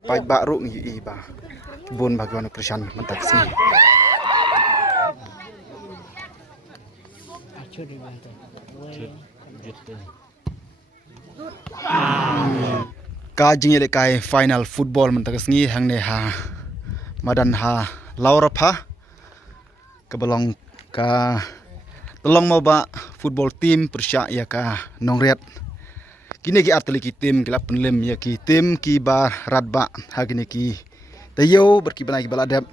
Baik baru ngi ba bun bagaimana persian mentak sini. Kajing ele kai final football mentak sini hang ne ha madan ha Laura pa kebelong ka tolong mau ba football team persya ya ka nongret. Kini ki atli ki tim ki penlem ya ki tim ki ba radba hagini ki tayo berkibana ki baladap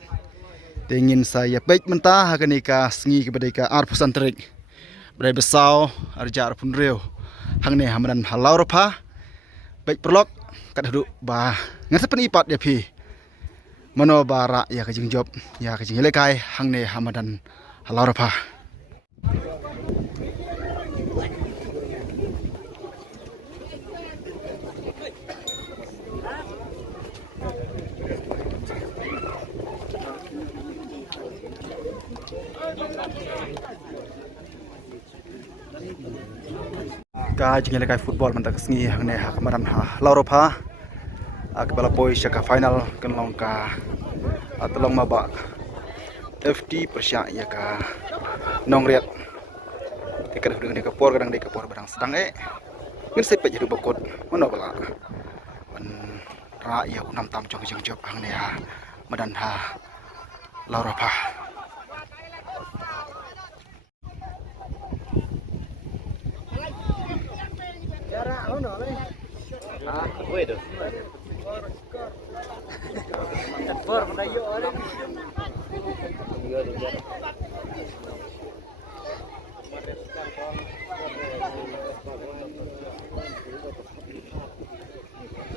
tengin saya baik mentah hagini ka sengi ki badai ka ar pusantrik badai besau arja ar punreu hangne hamadan halau ropa baik perlok kat duduk ba ngasa penipat ya pi mano bara ya kajing job ya kajing lekai hangne hamadan halau ropa. Ka jingele kai football mentak sengi hangne ha kamaran ha lauropa akbala poi syaka final kenlong ka atolong maba FT persya ya ka nongriat tikar hudung de kapor kadang de kapor barang sedang ngin sepet jadi bokot mano bala men ra ya unam tam jong jong job hangne ha madan ha lauropa. Bueno. Forma yo ahora.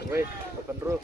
Wait, open roof.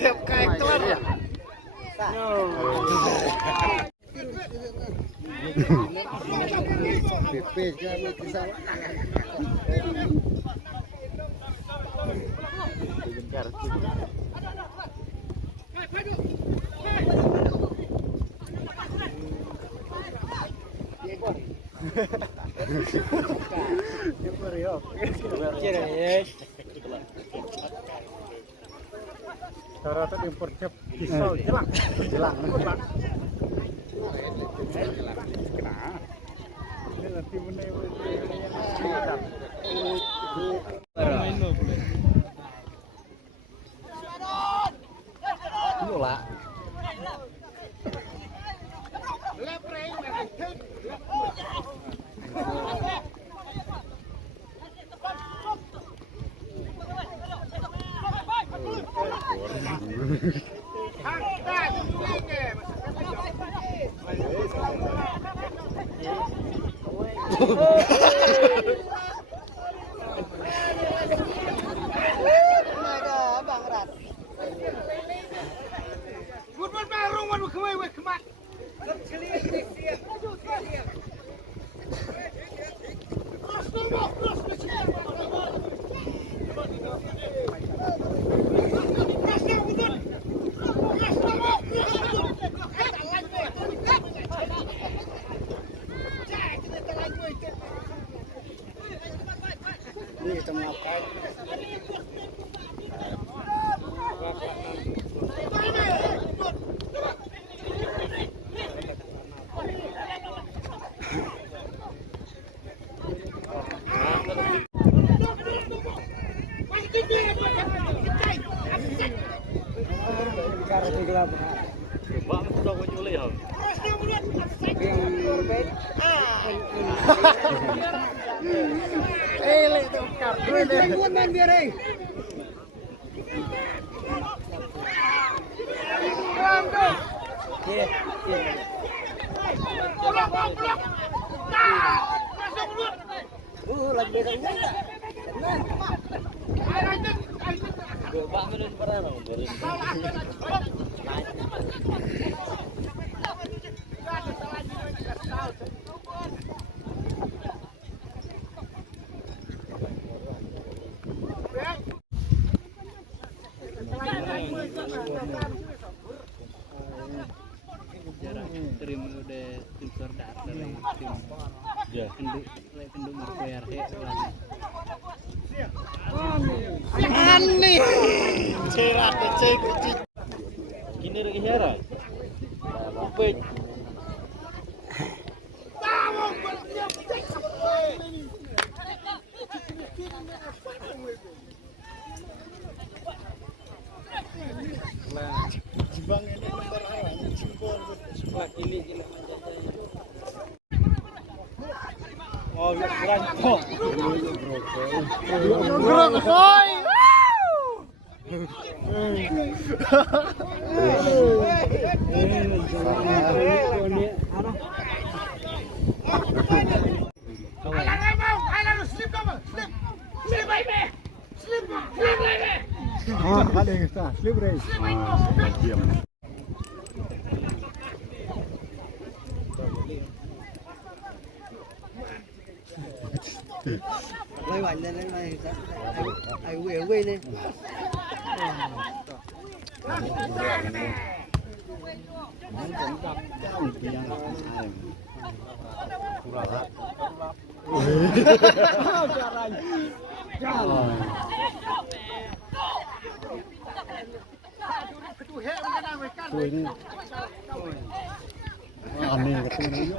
Tiap kayak kelar ya. Cara tadi percep pisau jelang. Kena. Ini nanti menemukan. Mula. Bang sudah kau nyulih hal. Itu kartu ini. Terima udah tim sordat dari tim kenduk merkoyar Aneh. Cerat cek. Kini lagi heran. Baik. Jibang ini nomor awal, jibang sebelah kiri Oh, rancok. Grokoi. Ada yang slip race. Quay mạnh lên này, ai quay lên. Aneh katanya.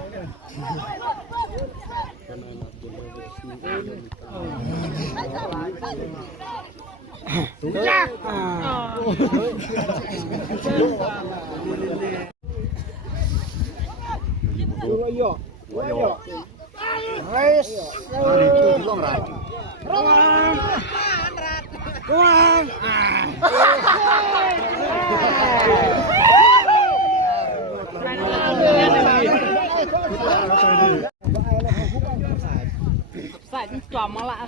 Sạch chòm mà lạ.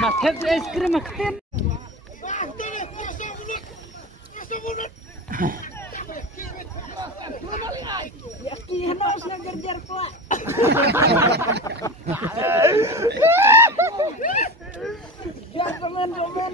Mà thép es krim mà kén. Ya kira harusnya gerjar pula. Ya teman-teman.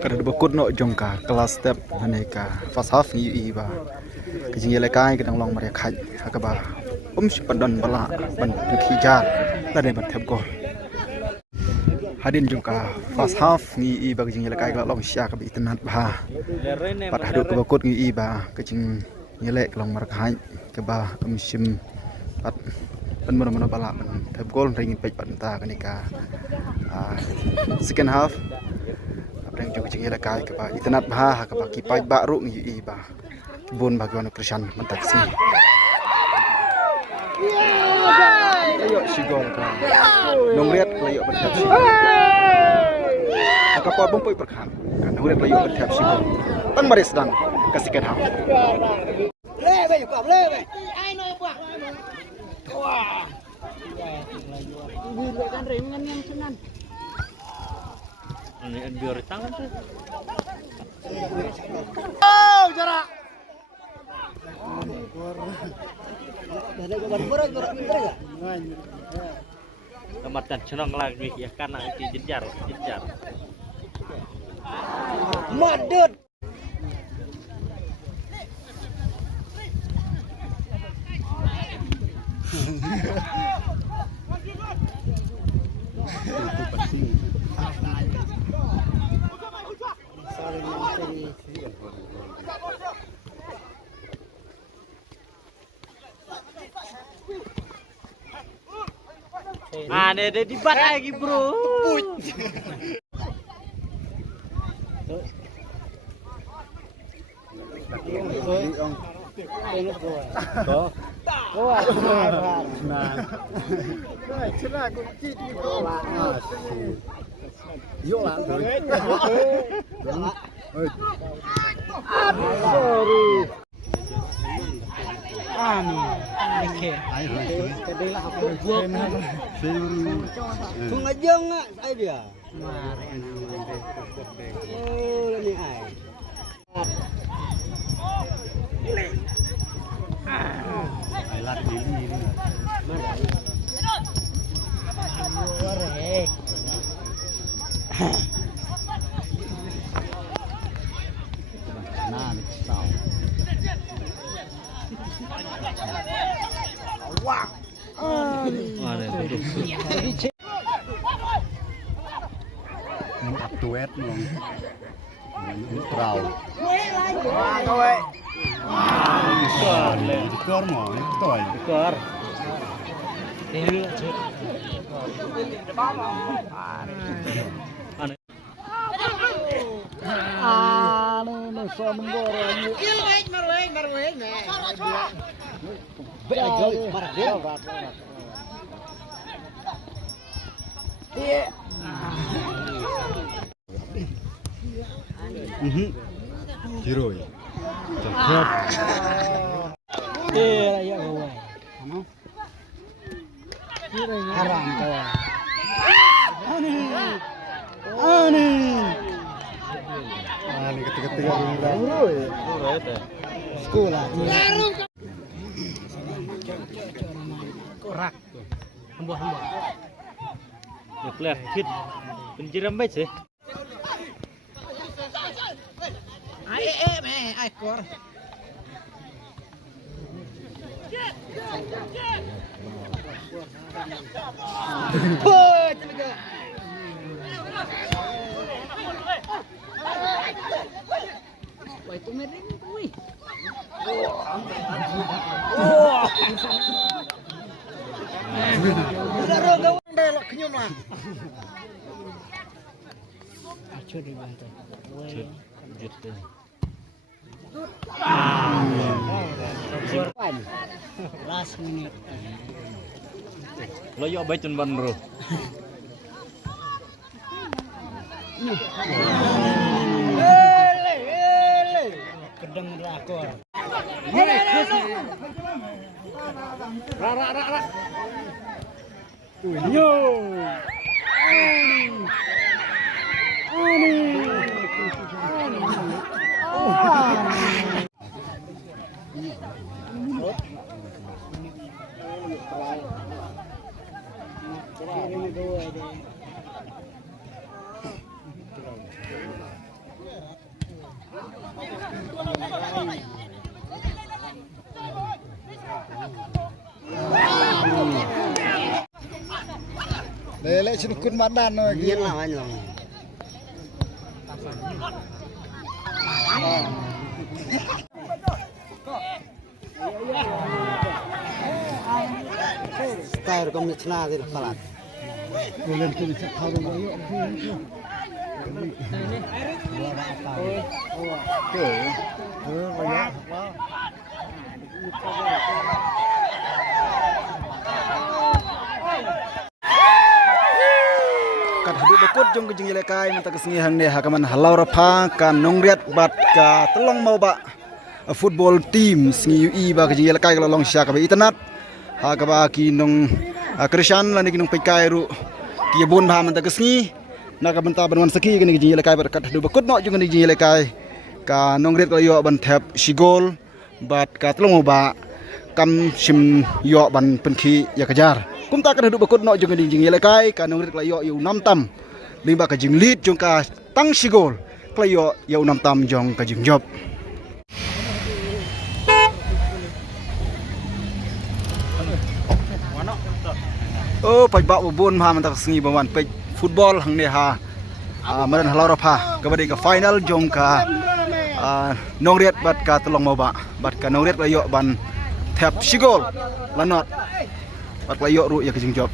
Kada bekut no jongka kelas step aneka fast half ngi ba kejing yele kai kedang long maria khai hakaba sipadon bala ban khijar la de ban thep gol hadin jongka fast half ngi ba kejing yele kai la long sya ka bi tenat ba pat hadu ke bekut ngi ba kejing yele long mar khai ke ba sim pat ban mana bala ban thep gol ringin pej ban ta kanika second half preng juga jengi lakai ke ba itanat bah ke ba kipai baru ngi ba bun bagaimana Krishan mentaksi ayo sigol ka nongriat layo bertap sigol kapal bompoi perkhan kan nongriat layo bertap sigol tang mari sedang kasihkan ham Lê về cọp lê về. Gila kan remengan yang senan. Ini biar tangan tuh. Oh, jarak. Ada gambar berat enggak? Kematan senang lagi ya karena itu jejar. Madut. Ada debat lagi bro. Thung ngajeng ai dia. Oh, ini ai. Ai lat ini. Nah, sao. Ada duduk. Tuet luôn. Trào. Cor mỏi, tỏi. Kor. Nó so mình bò rồi. Betul, marah dia. Chỉ rồi. Chặt. Ya gue. Haram kau. Ini ketika-ketika dulu. Sekolah. Korak. Hembah. Ya kelar hit. Penjiram baik sih. Ai kor. Wah itu mering kuy. Udah roga wanda lo kenyum lah. Acu dibantu. Gitu. Last minute. Lo yuk baik ban bro. Kedeng rakor. Ra. Yo. Lele sinukun madan no Iya lah anjing. Style kami cina dari pelat. Boleh kita tahu dulu. Kat hadu bakut jong ke jing lekai mata kesengi hang ne hakaman halau rapa kan nongriat bat ka telong mau ba football team sengi UI ba ke jing lekai kalau long sya ka ba itanat ha ka ba ki nong krishan lan ki nong pekai ru ki bun ba mata kesengi na ka benta banwan saki ke jing lekai ba kat hadu bakut no jong ke jing lekai ka nongriat kalau yo ban thap sigol bat ka telong mau ba kam sim yo ban penki ya kejar kum ta ka hadu bakut no jong ke jing lekai ka nongriat kalau yo 6 tam limba ka jing lead jong ka tang sigol kalau yo 6 tam jong ka jing job. Oh, pai ba bun ma man tak sengi bawan pai football hang ne ha madan halau rapa kabadi ka final jong ka nongriat bat ka telong mau ba bat ka nongriat layo ban tap sigol lanot bat layo ru ya ke jing job.